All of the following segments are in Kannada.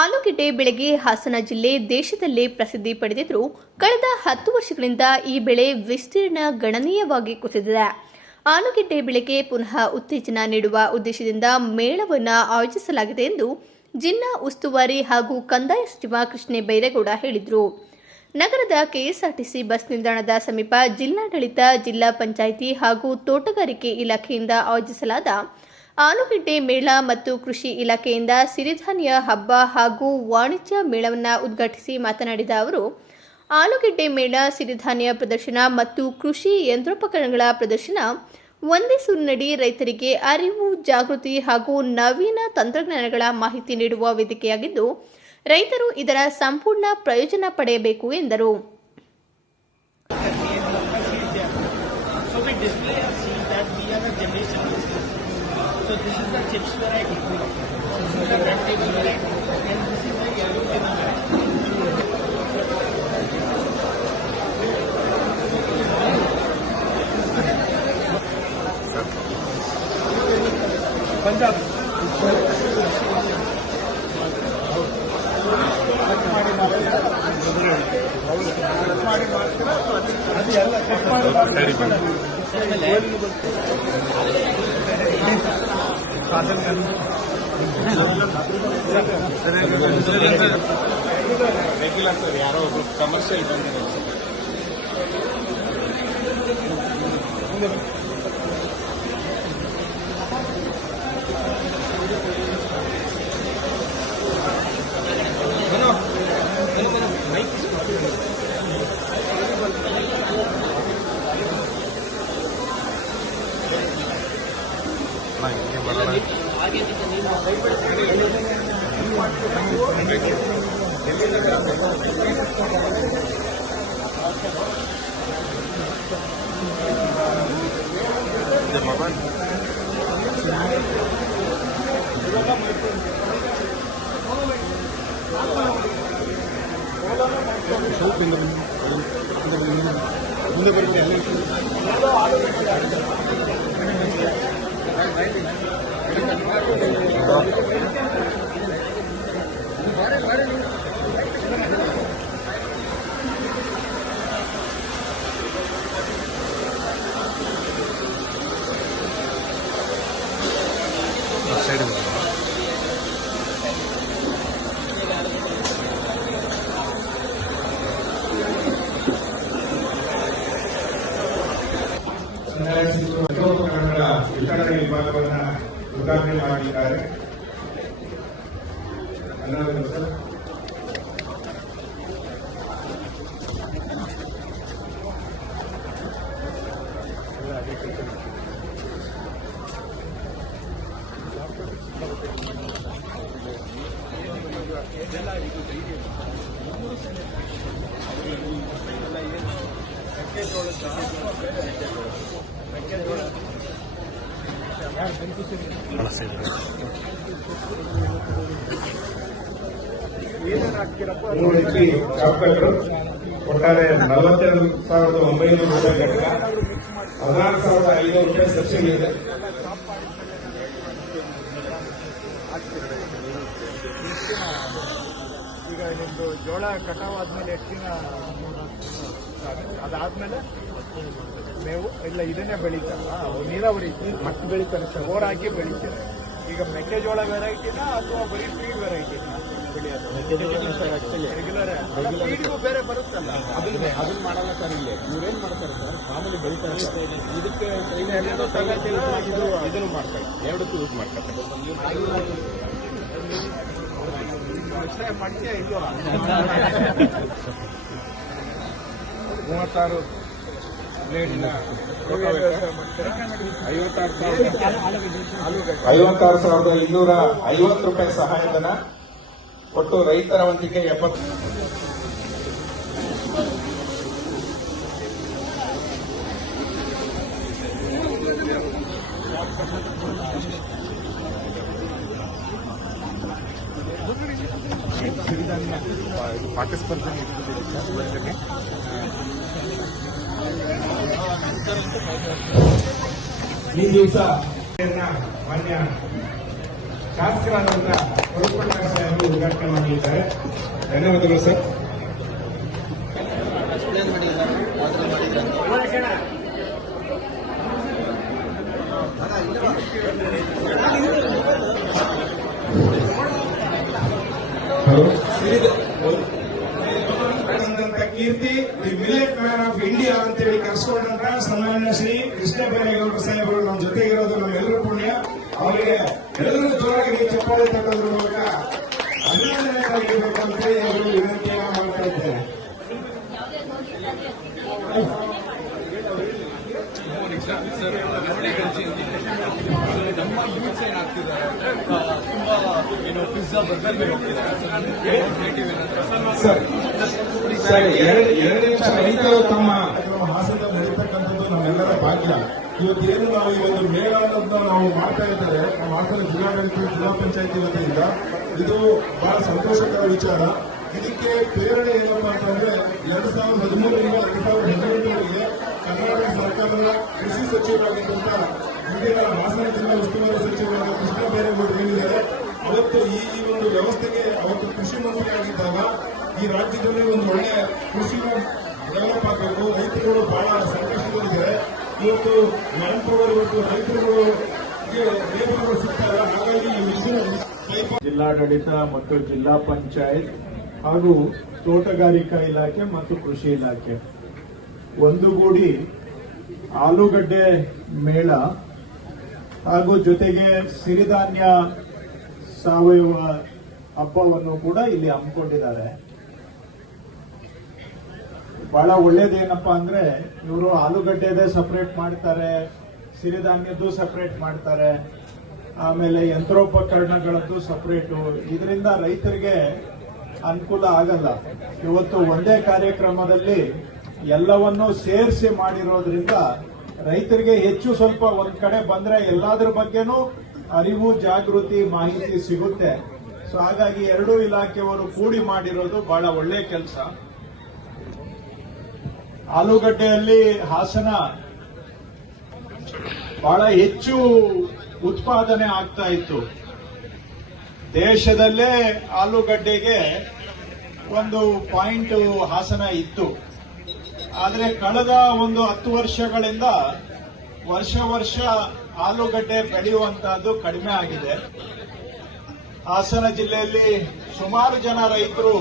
ಆಲೂಗೆಡ್ಡೆ ಬೆಳೆಗೆ ಹಾಸನ ಜಿಲ್ಲೆ ದೇಶದಲ್ಲೇ ಪ್ರಸಿದ್ಧಿ ಪಡೆದಿದ್ದರೂ ಕಳೆದ 10 ವರ್ಷಗಳಿಂದ ಈ ಬೆಳೆ ವಿಸ್ತೀರ್ಣ ಗಣನೀಯವಾಗಿ ಕುಸಿದಿದೆ. ಆಲೂಗೆಡ್ಡೆ ಬೆಳೆಗೆ ಪುನಃ ಉತ್ತೇಜನ ನೀಡುವ ಉದ್ದೇಶದಿಂದ ಮೇಳವನ್ನು ಆಯೋಜಿಸಲಾಗಿದೆ ಎಂದು ಜಿಲ್ಲಾ ಉಸ್ತುವಾರಿ ಹಾಗೂ ಕಂದಾಯ ಸಚಿವ ಕೃಷ್ಣ ಬೈರೇಗೌಡ ಹೇಳಿದರು. ನಗರದ ಕೆಎಸ್ಆರ್ಟಿಸಿ ಬಸ್ ನಿಲ್ದಾಣದ ಸಮೀಪ ಜಿಲ್ಲಾಡಳಿತ, ಜಿಲ್ಲಾ ಪಂಚಾಯಿತಿ ಹಾಗೂ ತೋಟಗಾರಿಕೆ ಇಲಾಖೆಯಿಂದ ಆಯೋಜಿಸಲಾದ ಆಲೂಗೆಡ್ಡೆ ಮೇಳ ಮತ್ತು ಕೃಷಿ ಇಲಾಖೆಯಿಂದ ಸಿರಿಧಾನ್ಯ ಹಬ್ಬ ಹಾಗೂ ವಾಣಿಜ್ಯ ಮೇಳವನ್ನು ಉದ್ಘಾಟಿಸಿ ಮಾತನಾಡಿದ ಅವರು, ಆಲೂಗೆಡ್ಡೆ ಮೇಳ, ಸಿರಿಧಾನ್ಯ ಪ್ರದರ್ಶನ ಮತ್ತು ಕೃಷಿ ಯಂತ್ರೋಪಕರಣಗಳ ಪ್ರದರ್ಶನ ಒಂದೇ ಸೂರಿನಡಿ ರೈತರಿಗೆ ಅರಿವು, ಜಾಗೃತಿ ಹಾಗೂ ನವೀನ ತಂತ್ರಜ್ಞಾನಗಳ ಮಾಹಿತಿ ನೀಡುವ ವೇದಿಕೆಯಾಗಿದ್ದು, ರೈತರು ಇದರ ಸಂಪೂರ್ಣ ಪ್ರಯೋಜನ ಪಡೆಯಬೇಕು ಎಂದರು. So this is the chips variety. This is the red table variety, and this is the yellow table variety. Punjab. Regular sir, ಯಾರೋ ಒಬ್ರು ಕಮರ್ಷಿಯಲ್ ಬಂದಿದ್ದಾರೆ. ವಿತರಣೆ ವಿಭಾಗವನ್ನು ಉದ್ಘಾಟನೆ ಮಾಡಿದ್ದಾರೆ. ಒಟ್ಟಾರೆ 42,900 ರೂಪಾಯಿ ಘಟಕ, 16,500 ರೂಪಾಯಿ ಸಬ್ಸಿಡಿ ಇದೆ. ಈಗ ನಿಮ್ದು ಜೋಳ ಕಟಾವ್ ಆದ್ಮೇಲೆ ಎಷ್ಟು ದಿನ ಅದಾದ್ಮೇಲೆ ಮೇವು ಇಲ್ಲ ಇದನ್ನೇ ಬೆಳೀತಾರ? ನೀರಾವರಿ ಮತ್ತೆ ಬೆಳೀತಾರೆ ಸರ್, ಬೋರ್ ಹಾಕಿ ಬೆಳೀತಾರೆ. ಈಗ ಮೆಕ್ಕೆಜೋಳ ವೆರೈಟಿನ ಅಥವಾ ಬರೀ ಫೀಡ್ ವೆರೈಟಿನ ಬೆಳೆಯೋದು? ರೆಗ್ಯುಲರ್ ಫೀಡ್ಗೂ ಬೇರೆ ಬರುತ್ತಲ್ಲ, ಅದನ್ನ ಮಾಡಲ್ಲ ಸರ್. ಇಲ್ಲಿ ಇವ್ರೇನ್ ಮಾಡ್ತಾರೆ ಸರ್, ಮಾಮೂಲಿ ಬೆಳೀತಾರೆ. ಇದಕ್ಕೆ ಇದನ್ನು ಮಾಡ್ತಾರೆ, ಎರಡಕ್ಕೂ ಯೂಸ್ ಮಾಡ್ತಾರೆ. ಮಡಿಕೆ ಇಲ್ವಾ? 36 ಬ್ಲೇಡಿನ 56,250 ರೂಪಾಯಿ ಸಹಾಯಧನ ಒಟ್ಟು ರೈತರ ವಂತಿಕೆ 70. ಪಾರ್ಟಿಸಿಪೇಷನ್ ಈ ದಿವಸ ಮಾನ್ಯ ಶಾಸಕರಾದಂತಹ ಕೊರಕೊಂಡ ಸಾಹೇಬರು ಉದ್ಘಾಟನೆ ಮಾಡಲಿದ್ದಾರೆ. ಧನ್ಯವಾದಗಳು ಸರ್. ಕೀರ್ತಿ the millet man of India ಅಂತೇಳಿ ಕರೆಸ್ಕೊಂಡಂತ ಸನ್ಮಾನ್ಯ ಶ್ರೀ ಕೃಷ್ಣ ಬೈರೇಗೌಡ ಸಾಹೇಬರು ನಮ್ಮ ಜೊತೆಗಿರೋದು ನಮ್ಮೆಲ್ಲರೂ ಪುಣ್ಯ. ಅವರಿಗೆ ಎಲ್ಲರೂ ಜೋರಾಗಿ ಚಪ್ಪಾಳೆ ತಟ್ಟೋದ್ರ ಮೂಲಕ ಅಭಿನಂದನೆ ಆಗಿರ್ಬೇಕು ಅಂತ ಅವರು ವಿನಂತಿಯನ್ನ ಮಾಡ್ತಾ ಇದ್ದೇನೆ. ನಮ್ಮ ಯೂತ್ಸ್ ಏನಾಗ್ತಿದ್ದಾರೆ ತುಂಬಾ ಪಿಜ್ಜಾ ಬರ್ಗರ್ ಮೇಲೆ ಹೋಗ್ತಿದ್ದಾರೆ. ಸರ್, ಎರಡು ನಿಮಿಷ ರೈತರು ತಮ್ಮ ಹಾಸನದಲ್ಲಿ ನಡೀತಕ್ಕಂಥದ್ದು ನಮ್ಮೆಲ್ಲರ ಭಾಗ್ಯ. ಇವತ್ತೇನು ನಾವು ಈ ಒಂದು ಮೇಳ ಅನ್ನೋದನ್ನ ನಾವು ಮಾಡ್ತಾ ಇದ್ದಾರೆ ನಮ್ಮ ಹಾಸನ ಜಿಲ್ಲಾಡಳಿತ ಜಿಲ್ಲಾ ಪಂಚಾಯತಿ ವತಿಯಿಂದ, ಇದು ಬಹಳ ಸಂತೋಷಕರ ವಿಚಾರ. ಇದಕ್ಕೆ ಪ್ರೇರಣೆ ಏನಪ್ಪಾ ಅಂತಂದ್ರೆ 2013ರಿಂದ 2018ವರೆಗೆ ಕರ್ನಾಟಕ ಸರ್ಕಾರದ ಕೃಷಿ ಸಚಿವರಾಗಿದ್ದಂತ ಇಂದಿನ ಹಾಸನ ಜಿಲ್ಲಾ ಉಸ್ತುವಾರಿ ಸಚಿವರಾದ ಕೃಷ್ಣ ಬೈರೇಗೌಡರು ಹೇಳಿದ್ದಾರೆ. ಅವತ್ತು ಈ ಒಂದು ವ್ಯವಸ್ಥೆಗೆ ಅವತ್ತು ಕೃಷಿ ಮಂತ್ರಿ ಆಗಿದ್ದಾಗ ಈ ರಾಜ್ಯದಲ್ಲಿ ಒಂದು ಒಳ್ಳೆಯ ಕೃಷಿ ಡೆವಲಪ್ ಆಗಬೇಕು, ರೈತರುಗಳು ಬಹಳ ಸಂಕಷ್ಟದಲ್ಲಿದ್ದಾರೆ. ಇವತ್ತು ಮ್ಯಾನ್ ಪವರ್ ಇವತ್ತು ರೈತರುಗಳು ಲೇಬರ್ಗಳು ಸಿಗ್ತಾರೆ. ಹಾಗಾಗಿ ಈ ವಿಷಯ ಜಿಲ್ಲಾಡಳಿತ ಮತ್ತು ಜಿಲ್ಲಾ ಪಂಚಾಯತ್ ಹಾಗೂ ತೋಟಗಾರಿಕಾ ಇಲಾಖೆ ಮತ್ತು ಕೃಷಿ ಇಲಾಖೆ ಒಂದುಗೂಡಿ ಆಲೂಗಡ್ಡೆ ಮೇಳ ಹಾಗೂ ಜೊತೆಗೆ ಸಿರಿಧಾನ್ಯ ಸಾವಯವ ಹಬ್ಬವನ್ನು ಕೂಡ ಇಲ್ಲಿ ಹಮ್ಮಿಕೊಂಡಿದ್ದಾರೆ. ಬಹಳ ಒಳ್ಳೇದೇನಪ್ಪಾ ಅಂದ್ರೆ ಇವರು ಆಲೂಗಡ್ಡೆದೇ ಸಪರೇಟ್ ಮಾಡ್ತಾರೆ, ಸಿರಿಧಾನ್ಯದ್ದು ಸಪರೇಟ್ ಮಾಡ್ತಾರೆ, ಆಮೇಲೆ ಯಂತ್ರೋಪಕರಣಗಳದ್ದು ಸಪರೇಟು. ಇದರಿಂದ ರೈತರಿಗೆ ಅನುಕೂಲ ಆಗಲ್ಲ. ಇವತ್ತು ಒಂದೇ ಕಾರ್ಯಕ್ರಮದಲ್ಲಿ ಎಲ್ಲವನ್ನೂ ಸೇರಿಸಿ ಮಾಡಿರೋದ್ರಿಂದ ರೈತರಿಗೆ ಹೆಚ್ಚು ಸ್ವಲ್ಪ ಒಂದ್ ಕಡೆ ಬಂದ್ರೆ ಎಲ್ಲಾದ್ರ ಬಗ್ಗೆನೂ ಅರಿವು, ಜಾಗೃತಿ, ಮಾಹಿತಿ ಸಿಗುತ್ತೆ. ಸೊ ಹಾಗಾಗಿ ಎರಡೂ ಇಲಾಖೆಯವರು ಕೂಡಿ ಮಾಡಿರೋದು ಬಹಳ ಒಳ್ಳೆ ಕೆಲಸ. ಆಲೂಗಡ್ಡೆಯಲ್ಲಿ ಹಾಸನ ಬಹಳ ಹೆಚ್ಚು ಉತ್ಪಾದನೆ ಆಗ್ತಾ ಇತ್ತು. ದೇಶದಲ್ಲೇ ಆಲೂಗಡ್ಡೆಗೆ ಒಂದು ಪಾಯಿಂಟ್ ಹಾಸನ ಇತ್ತು. ಆದರೆ ಕಳೆದ ಒಂದು 10 ವರ್ಷಗಳಿಂದ ವರ್ಷ ಆಲೂಗಡ್ಡೆ ಬೆಳೆಯುವಂತಹದ್ದು ಕಡಿಮೆ ಆಗಿದೆ. ಹಾಸನ ಜಿಲ್ಲೆಯಲ್ಲಿ ಸುಮಾರು ಜನ ರೈತರು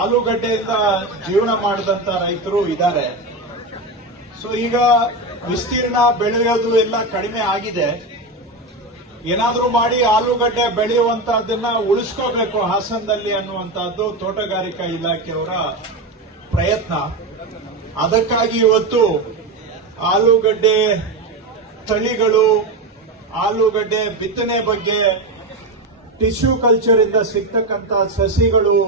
ಆಲೂಗಡ್ಡೆಯಿಂದ ಜೀವನ ಮಾಡಿದಂತ ರೈತರು ಇದ್ದಾರೆ. ಸೊ ಈಗ ವಿಸ್ತೀರ್ಣ ಬೆಳೆಯೋದು ಎಲ್ಲ ಕಡಿಮೆ ಆಗಿದೆ. ಏನಾದ್ರೂ ಮಾಡಿ ಆಲೂಗಡ್ಡೆ ಬೆಳೆಯುವಂತಹದನ್ನ ಉಳಿಸ್ಕೋಬೇಕು ಹಾಸನದಲ್ಲಿ ಅನ್ನುವಂತಹದ್ದು ತೋಟಗಾರಿಕಾ ಇಲಾಖೆಯವರ ಪ್ರಯತ್ನ. ಅದಕ್ಕಾಗಿ ಇವತ್ತು ಆಲೂಗಡ್ಡೆ ತಳಿಗಳು, ಆಲೂಗಡ್ಡೆ ಬಿತ್ತನೆ ಬಗ್ಗೆ, ಟಿಶ್ಯೂ ಕಲ್ಚರ್ ಇಂದ ಸಿಗ್ತಕ್ಕಂಥ ಸಸಿಗಳು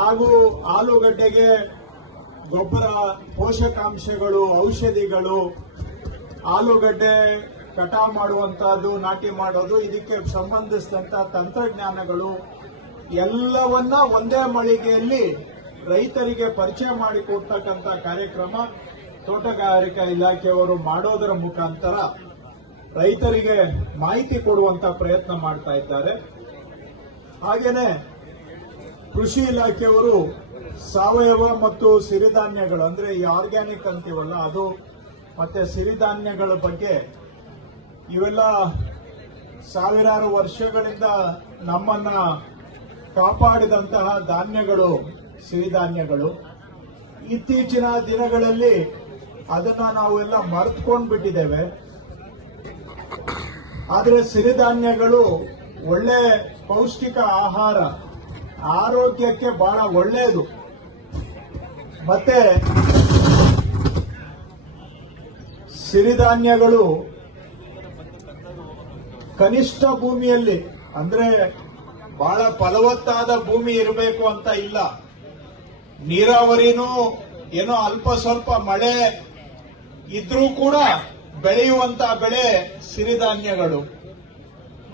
ಹಾಗೂ ಆಲೂಗಡ್ಡೆಗೆ ಗೊಬ್ಬರ, ಪೋಷಕಾಂಶಗಳು, ಔಷಧಿಗಳು, ಆಲೂಗಡ್ಡೆ ಕಟಾವು ಮಾಡುವಂತಹದ್ದು, ನಾಟಿ ಮಾಡೋದು, ಇದಕ್ಕೆ ಸಂಬಂಧಿಸಿದಂತ ತಂತ್ರಜ್ಞಾನಗಳು ಎಲ್ಲವನ್ನ ಒಂದೇ ಮಳಿಗೆಯಲ್ಲಿ ರೈತರಿಗೆ ಪರಿಚಯ ಮಾಡಿಕೊಡ್ತಕ್ಕಂಥ ಕಾರ್ಯಕ್ರಮ ತೋಟಗಾರಿಕಾ ಇಲಾಖೆಯವರು ಮಾಡೋದರ ಮುಖಾಂತರ ರೈತರಿಗೆ ಮಾಹಿತಿ ಕೊಡುವಂತ ಪ್ರಯತ್ನ ಮಾಡ್ತಾ ಇದ್ದಾರೆ. ಹಾಗೇನೆ ಕೃಷಿ ಇಲಾಖೆಯವರು ಸಾವಯವ ಮತ್ತು ಸಿರಿಧಾನ್ಯಗಳು ಅಂದ್ರೆ ಈ ಆರ್ಗ್ಯಾನಿಕ್ ಅಂತೀವಲ್ಲ ಅದು, ಮತ್ತೆ ಸಿರಿಧಾನ್ಯಗಳ ಬಗ್ಗೆ ಇವೆಲ್ಲ ಸಾವಿರಾರು ವರ್ಷಗಳಿಂದ ನಮ್ಮನ್ನ ಕಾಪಾಡಿದಂತಹ ಧಾನ್ಯಗಳು, ಸಿರಿಧಾನ್ಯಗಳು. ಇತ್ತೀಚಿನ ದಿನಗಳಲ್ಲಿ ಅದನ್ನ ನಾವೆಲ್ಲ ಮರೆತುಕೊಂಡು ಬಿಟ್ಟಿದ್ದೇವೆ. ಆದರೆ ಸಿರಿಧಾನ್ಯಗಳು ಒಳ್ಳೆ ಪೌಷ್ಟಿಕ ಆಹಾರ, ಆರೋಗ್ಯಕ್ಕೆ ಬಹಳ ಒಳ್ಳೆಯದು. ಮತ್ತೆ ಸಿರಿಧಾನ್ಯಗಳು ಕನಿಷ್ಠ ಭೂಮಿಯಲ್ಲಿ ಅಂದ್ರೆ ಬಹಳ ಫಲವತ್ತಾದ ಭೂಮಿ ಇರಬೇಕು ಅಂತ ಇಲ್ಲ, ನೀರಾವರಿನೂ ಏನೋ ಅಲ್ಪ ಸ್ವಲ್ಪ ಮಳೆ ಇದ್ರೂ ಕೂಡ ಬೆಳೆಯುವಂತ ಬೆಳೆ ಸಿರಿಧಾನ್ಯಗಳು.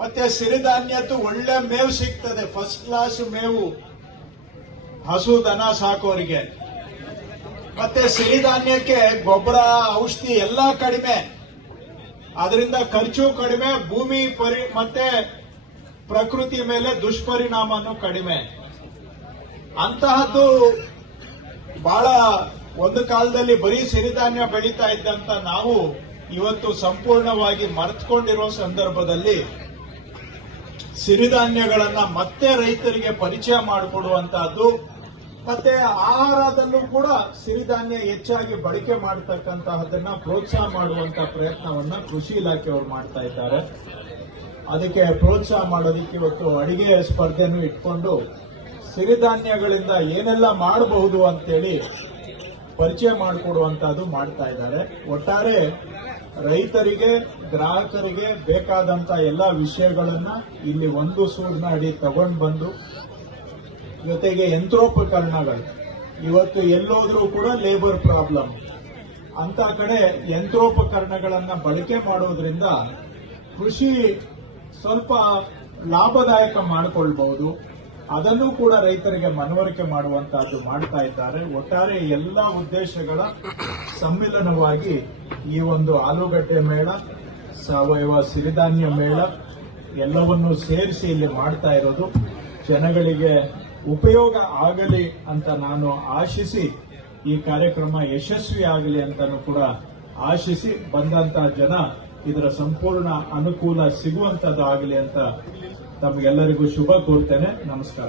ಮತ್ತೆ ಸಿರಿಧಾನ್ಯದ್ದು ಒಳ್ಳೆ ಮೇವು ಸಿಗ್ತದೆ, ಫಸ್ಟ್ ಕ್ಲಾಸ್ ಮೇವು ಹಸು ದನ ಸಾಕೋರಿಗೆ. ಮತ್ತೆ ಸಿರಿಧಾನ್ಯಕ್ಕೆ ಗೊಬ್ಬರ, ಔಷಧಿ ಎಲ್ಲ ಕಡಿಮೆ, ಅದರಿಂದ ಖರ್ಚು ಕಡಿಮೆ, ಭೂಮಿ ಮತ್ತೆ ಪ್ರಕೃತಿ ಮೇಲೆ ದುಷ್ಪರಿಣಾಮನೂ ಕಡಿಮೆ. ಅಂತಹದ್ದು ಬಹಳ ಒಂದು ಕಾಲದಲ್ಲಿ ಬರೀ ಸಿರಿಧಾನ್ಯ ಬೆಳೀತಾ ಇದ್ದಂತ ನಾವು ಇವತ್ತು ಸಂಪೂರ್ಣವಾಗಿ ಮರೆತುಕೊಂಡಿರೋ ಸಂದರ್ಭದಲ್ಲಿ ಸಿರಿಧಾನ್ಯಗಳನ್ನ ಮತ್ತೆ ರೈತರಿಗೆ ಪರಿಚಯ ಮಾಡಿಕೊಡುವಂತಹದ್ದು, ಮತ್ತೆ ಆಹಾರದಲ್ಲೂ ಕೂಡ ಸಿರಿಧಾನ್ಯ ಹೆಚ್ಚಾಗಿ ಬಳಕೆ ಮಾಡತಕ್ಕಂತಹದನ್ನ ಪ್ರೋತ್ಸಾಹ ಮಾಡುವಂತ ಪ್ರಯತ್ನವನ್ನ ಕೃಷಿ ಇಲಾಖೆಯವರು ಮಾಡ್ತಾ ಇದ್ದಾರೆ. ಅದಕ್ಕೆ ಪ್ರೋತ್ಸಾಹ ಮಾಡೋದಕ್ಕೆ ಇವತ್ತು ಅಡಿಗೆ ಸ್ಪರ್ಧೆನೂ ಇಟ್ಕೊಂಡು ಸಿರಿಧಾನ್ಯಗಳಿಂದ ಏನೆಲ್ಲ ಮಾಡಬಹುದು ಅಂತೇಳಿ ಪರಿಚಯ ಮಾಡಿಕೊಡುವಂತಹದ್ದು ಮಾಡ್ತಾ ಇದ್ದಾರೆ. ಒಟ್ಟಾರೆ ರೈತರಿಗೆ, ಗ್ರಾಹಕರಿಗೆ ಬೇಕಾದಂತ ಎಲ್ಲ ವಿಷಯಗಳನ್ನ ಇಲ್ಲಿ ಒಂದು ಸೂರಿನ ಅಡಿ ತಗೊಂಡು ಬಂದು, ಜೊತೆಗೆ ಯಂತ್ರೋಪಕರಣಗಳು, ಇವತ್ತು ಎಲ್ಲೋದ್ರೂ ಕೂಡ ಲೇಬರ್ ಪ್ರಾಬ್ಲಮ್, ಅಂತ ಕಡೆ ಯಂತ್ರೋಪಕರಣಗಳನ್ನ ಬಳಕೆ ಮಾಡೋದ್ರಿಂದ ಕೃಷಿ ಸ್ವಲ್ಪ ಲಾಭದಾಯಕ ಮಾಡಿಕೊಳ್ಬಹುದು. ಅದನ್ನು ಕೂಡ ರೈತರಿಗೆ ಮನವರಿಕೆ ಮಾಡುವಂತಹದ್ದು ಮಾಡ್ತಾ ಇದ್ದಾರೆ. ಒಟ್ಟಾರೆ ಎಲ್ಲ ಉದ್ದೇಶಗಳ ಸಮ್ಮಿಲನವಾಗಿ ಈ ಒಂದು ಆಲೂಗಡ್ಡೆ ಮೇಳ, ಸಾವಯವ ಸಿರಿಧಾನ್ಯ ಮೇಳ ಎಲ್ಲವನ್ನೂ ಸೇರಿಸಿ ಇಲ್ಲಿ ಮಾಡ್ತಾ ಇರೋದು ಜನಗಳಿಗೆ ಉಪಯೋಗ ಆಗಲಿ ಅಂತ ನಾನು ಆಶಿಸಿ, ಈ ಕಾರ್ಯಕ್ರಮ ಯಶಸ್ವಿ ಆಗಲಿ ಅಂತಾನು ಕೂಡ ಆಶಿಸಿ, ಬಂದಂತಹ ಜನ ಇದರ ಸಂಪೂರ್ಣ ಅನುಕೂಲ ಸಿಗುವಂತದ್ದು ಆಗಲಿ ಅಂತ ತಮಗೆಲ್ಲರಿಗೂ ಶುಭ ಕೋರ್ತೇನೆ. ನಮಸ್ಕಾರ.